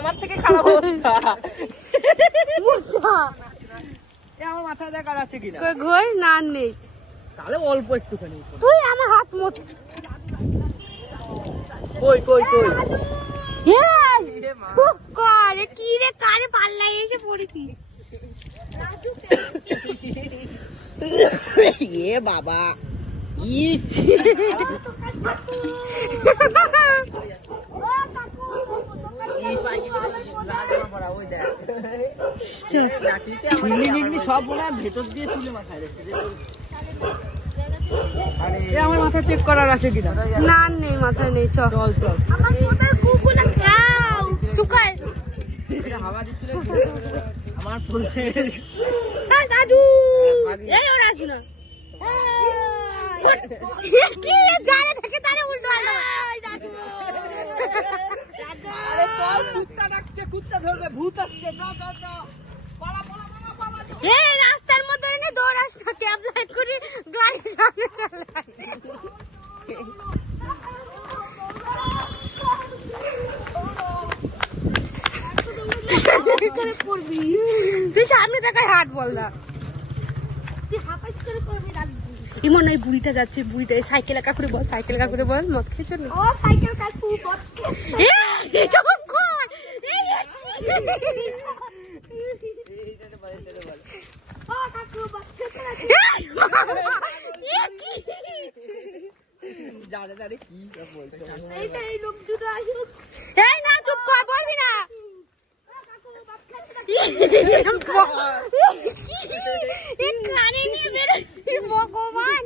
আমার থেকে খারাপ অবস্থা। আমার মাথায় দেখার আছে কিনা ঘর না নেই, তাহলে অল্প একটুখানি। তুই আমার হাত মত কই কই কই করে কি রে, কারে পাল্লাই এসে পড়েছি। এ বাবা ইস সব মনে হয় ভেতর দিয়ে তুলে মাথায় রেখেছে। আমার মাথা চেক করার আছে কিনা? না নেই, মাথায় নেই। চল চল চুপ কর। হাওয়া দিচ্ছিল আমার দাদু এই ওরা আসো না, কি জানে দেখে তারে উল্টো আলো। আরে চল, কুত্তা ডাকছে, কুত্তা ধরবে, ভূত আসছে। চল চল চল, পালা পালা পালা পালা। এই রাস্তার মধ্যে না দৌড়াস না, ক্যাব লাইট করে গাড়ি সামনে চলে তুই সামনে দেখায় হাট বল না, ইমন ওই বুড়িটা যাচ্ছে, বুড়িটা সাইকেল একা করে বল, সাইকেল একা করে বল। মদ খেয়েছো না? ও সাইকেল কাকু মদ খেয়েছে। এই চুপ কর। ও কাকু মদ খেয়েছে। জানে জানে কি বলতে। এই লোক দুটো আসুক। এই না চুপ কর, বলবি না। ভগবান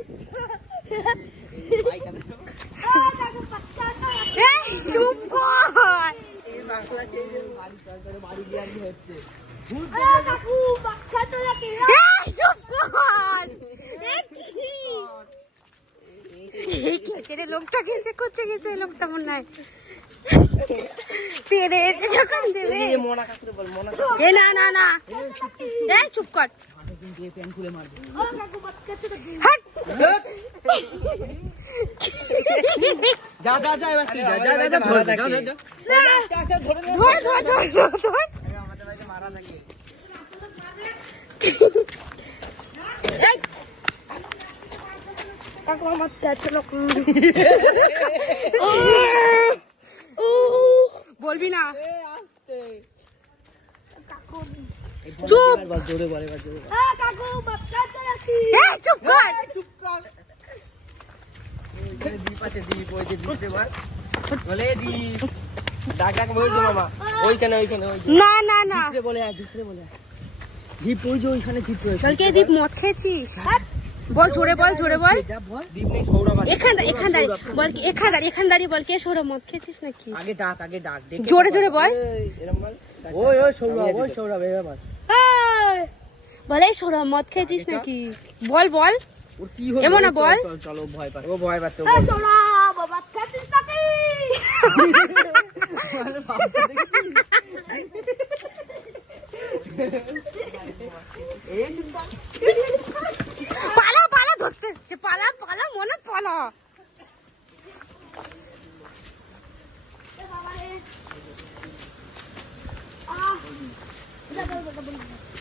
চুপ কর। লোকটা গেছে করছে গেছে, লোকটা মনে হয় তেরে যখন দেবে। না না না, চুপ কর। যা যা যা, এবার তুই যা যা যা, ধরে থাকে। ধর ধর ধর ধর। আমাদের বাড়িতে মারা থাকে। কাকু আমার কাছে লোক বলবি না। চুপ, জোরে বল, এবার জোরে বল। চুপ কর। চুপ কর। ওই দ্বীপ আছে, দ্বীপ, ওই যে দ্বীপে বল। বলে দ্বীপ, ডাক ডাক বলছো মামা। ওইখানে ওইখানে না না না, দ্বীপে বলে আয়, দ্বীপে বলে আয়। দ্বীপ ওই যে ওইখানে দ্বীপ রয়েছে। চল কে দ্বীপ মদ খেয়েছিস? বল জোরে বল, জোরে বল। দ্বীপ নেই, সৌরভ আছে। এখান বল, কি এখান দাঁড়িয়ে বল, কে সৌরভ মদ খেয়েছিস নাকি? আগে ডাক, আগে ডাক। জোরে জোরে বল। এরকম বল। ওই ওই সৌরভ, ওই সৌরভ, এবার বল। বল এই সৌরভ মদ খেয়েছিস নাকি? বল বল। ওর কি হলো? এমন না বল। চল চল, ও ভয় পাচ্ছে, ও ভয় পাচ্ছে। সৌরভ মদ খেয়েছিস নাকি? পালা পালা ধরতে এসছে, পালা পালা মনে পালা।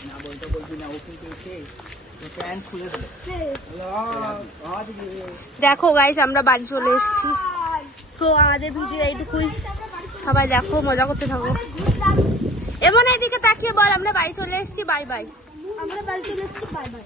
না বলতে বলবি না, ও কিন্তু এসে প্যান্ট খুলে দিল। দেখো গাইস, আমরা বাড়ি চলে এসেছি। তো আমাদের ভিডিও এইটুকুই, সবাই দেখো, মজা করতে থাকো। এমন এদিকে তাকিয়ে বল, আমরা বাড়ি চলে এসেছি, বাই বাই। আমরা বাড়ি চলে এসেছি, বাই বাই।